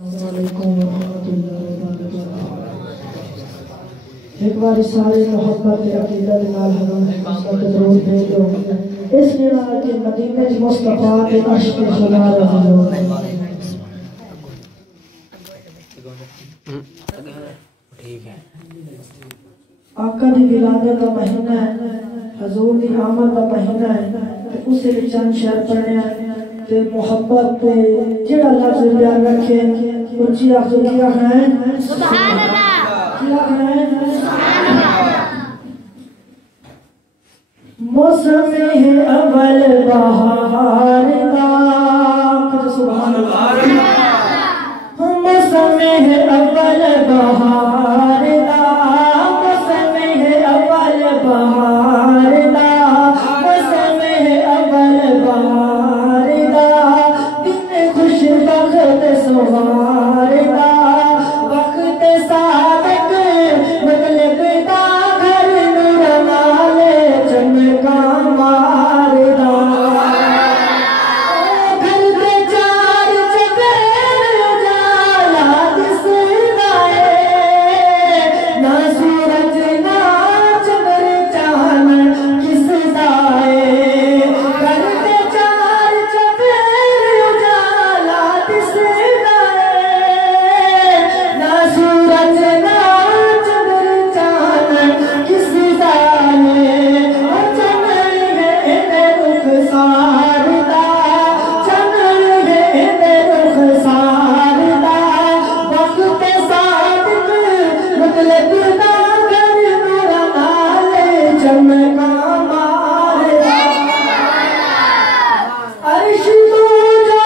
एक बार सारे मोहब्बत अकीदत नाल हरों दरूद भेजो इस नेड़ा के मदीने मुस्तफा के अश्क खुदा रज़ो। ठीक है। आका दी विलादत का महीना है, हजूर दी आमद का महीना है, उस चंद शहर पढ़ने ते मोहब्बत पे जेड़ा लफ्ज़ प्यार रखे उच्ची आखो क्या है सुभान अल्लाह, क्या है सुभान अल्लाह। मौसम है अव्वल बहार का, सुभान अल्लाह। मौसम है अव्वल बहार का, मौसम है अव्वल बहार का, मौसम है अव्वल बहार का, दिन खुश वक्त सवार का, वक्त सादक मतलब का घर नूर नाले चमका मारदा। घर के चार चफेर उजाला दिसदा है, ना सूरज ना चंद्र चांद किसदा है। घर के चार चफेर उजाला दिसदा है, ना सूरज ना चंद्र चांद किसदा है। चंद्र है ते रुख सारदा, चंद्र है ते रुख सारदा, वक्त सादिक मतलब दा घर नूर नाले चमका मारदा। अर्श तू जो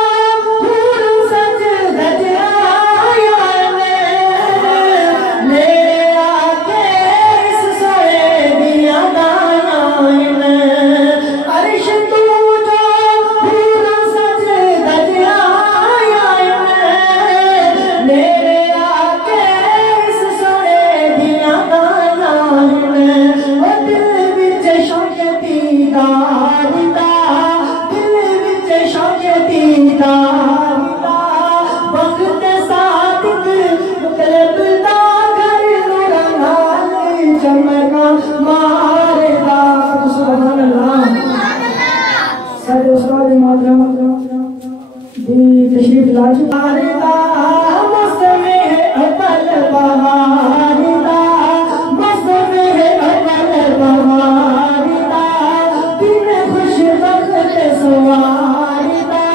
फूल सज गजराया ने, मेरे आके इस सोए दिया दाया ने। अर्श तू जो फूल सज गजराया ने, मेरे आके इस सोए दिया दाया ने। ओ दिल विच शौक दीदार दा, दिल विच शौक दीदार दा, वक्त सादिक मतलब दा घर नूर नाले चमका मारदा। सुभान अल्लाह। सारे उस्ताद मोहतरम दी तशरीफ ला चुके हैं। मौसम है अव्वल बहार का, मौसम है अव्वल बहार का, दिन खुश वक्त सवार का,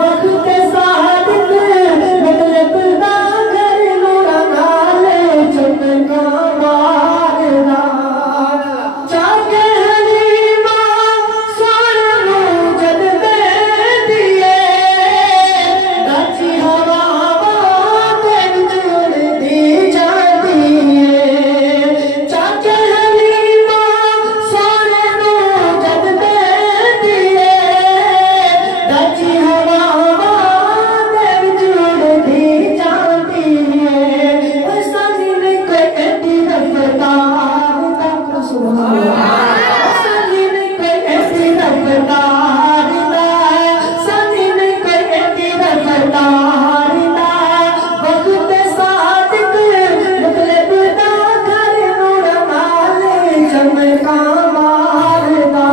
वक्त सादिक मतलब दा घर नूर नाले चमका मारदा। जाके हलीमा सोने नूं जद बैठिए, नाची हवावां ते विच उड़दी जांदी है। जाके हलीमा सोने नूं जद बैठिए, नाची हवावां ते विच उड़दी जांदी है। सानी नहीं कोई ऐसी रफ्तार दा, सुभान अल्लाह। सानी नहीं कोई ऐसी रफ्तार दा, सानी नहीं कोई ऐसी रफ्तार दा, वक्त सादिक मतलब दा घर नूर नाले चमका मारदा।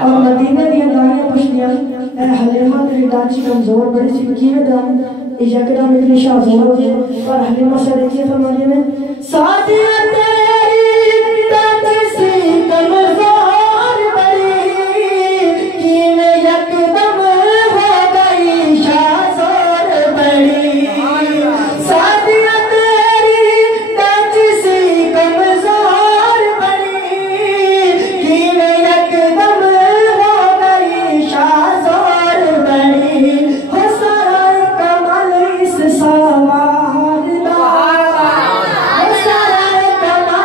और मदीने दी दानियां पुछदियां ए हलीमा तेरी डांची कमजोर बड़ी सी किवें दा यकदम इतनी शाज़ोर हो गई। पर हलीमा से देखिए फरमाने में सादिया तेरी डांची सी कमजोर बड़ी, किवें यकदम हो गई शाज़ोर बड़ी। सादिया तेरी डांची सी कमजोर बड़ी, किवें यकदम हो गई शाज़ोर बड़ी। हो सारा कमाल इस सवार दा, हो सारा कमाल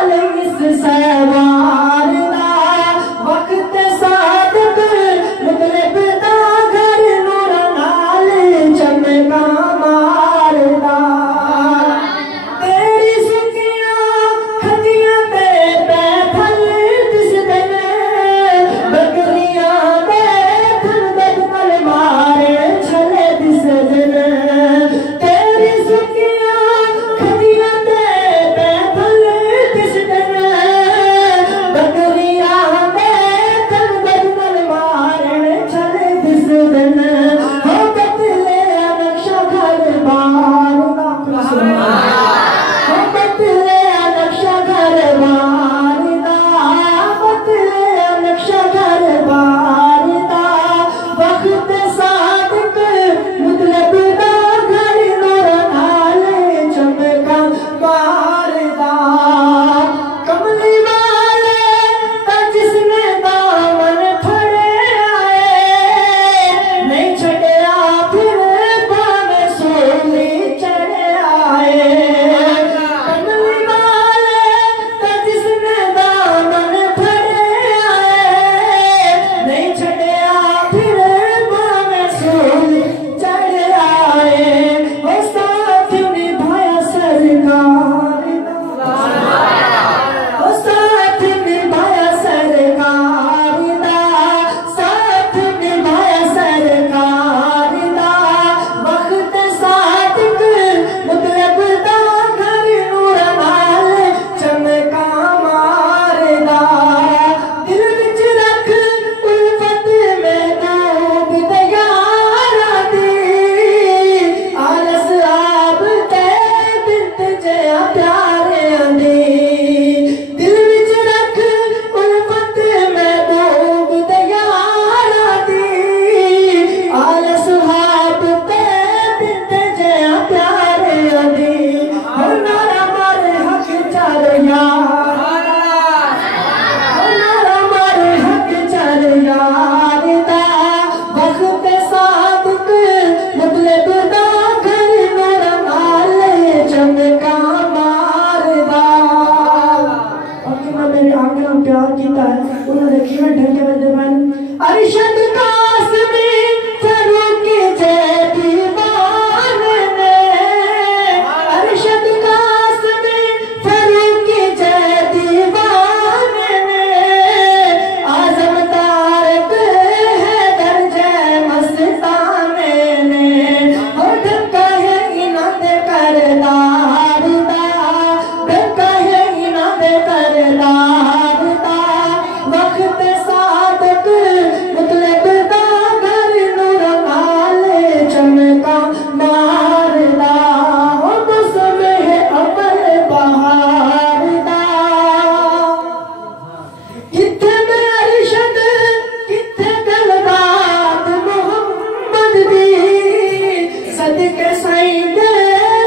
सदके साईं दे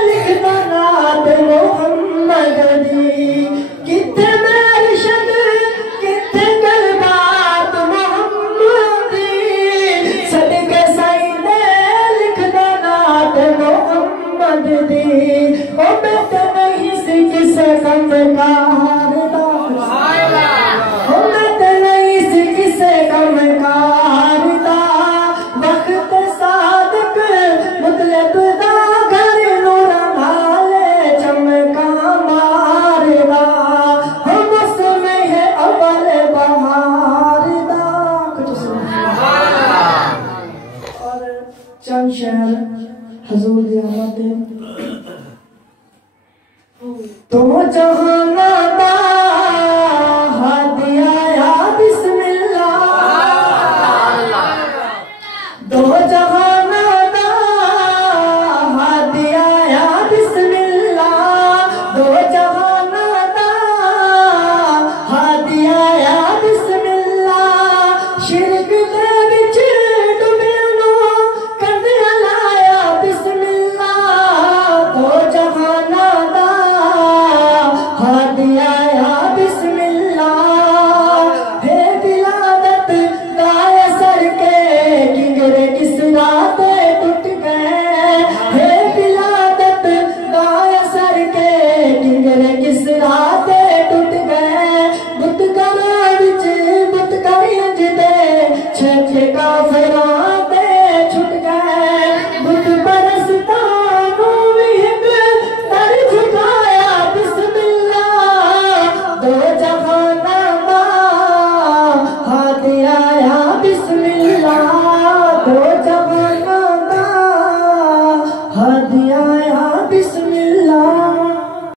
लिखदा नात मोहम्मद दी किथे मेरी शद किथे गलबात मोहम्मद दी सदके साईं दे लिखदा नात मोहम्मद दी ओ मैं तो नहीं सी किसे कमकार दा ओ मैं तो नहीं सी किसे कमकार दा वक्त सादक मतलब दा घर नूरा नाले चमका मारदा हो मौसम है अव्वल बहार दा कुछ और चंद शहर हजूर दी आमद तो जहाना दा हादिया या बिस्मिल्लाह दो जहाना दा हादिया या बिस्मिल्लाह दो जहाना दा हादिया या बिस्मिल्लाह शिरक दे विच डुबिया नो कंदे लाया बिस्मिल्लाह दो जहाना दा हादिया या बिस्मिल्लाह हे विलादत गाय सर के किंगरे किस रात टूट गए हे विलादत गाय सर के किंगरे किस रात टूट गए बुत करा विच बुत करी अंजदे छे काफिरां ते छुट गए बुत परस्तानू भी हिक दर झुकाया बिस्मिल्लाह दो जहाना दा हादिया या बिस्मिल्लाह दो जहाना दा हादिया या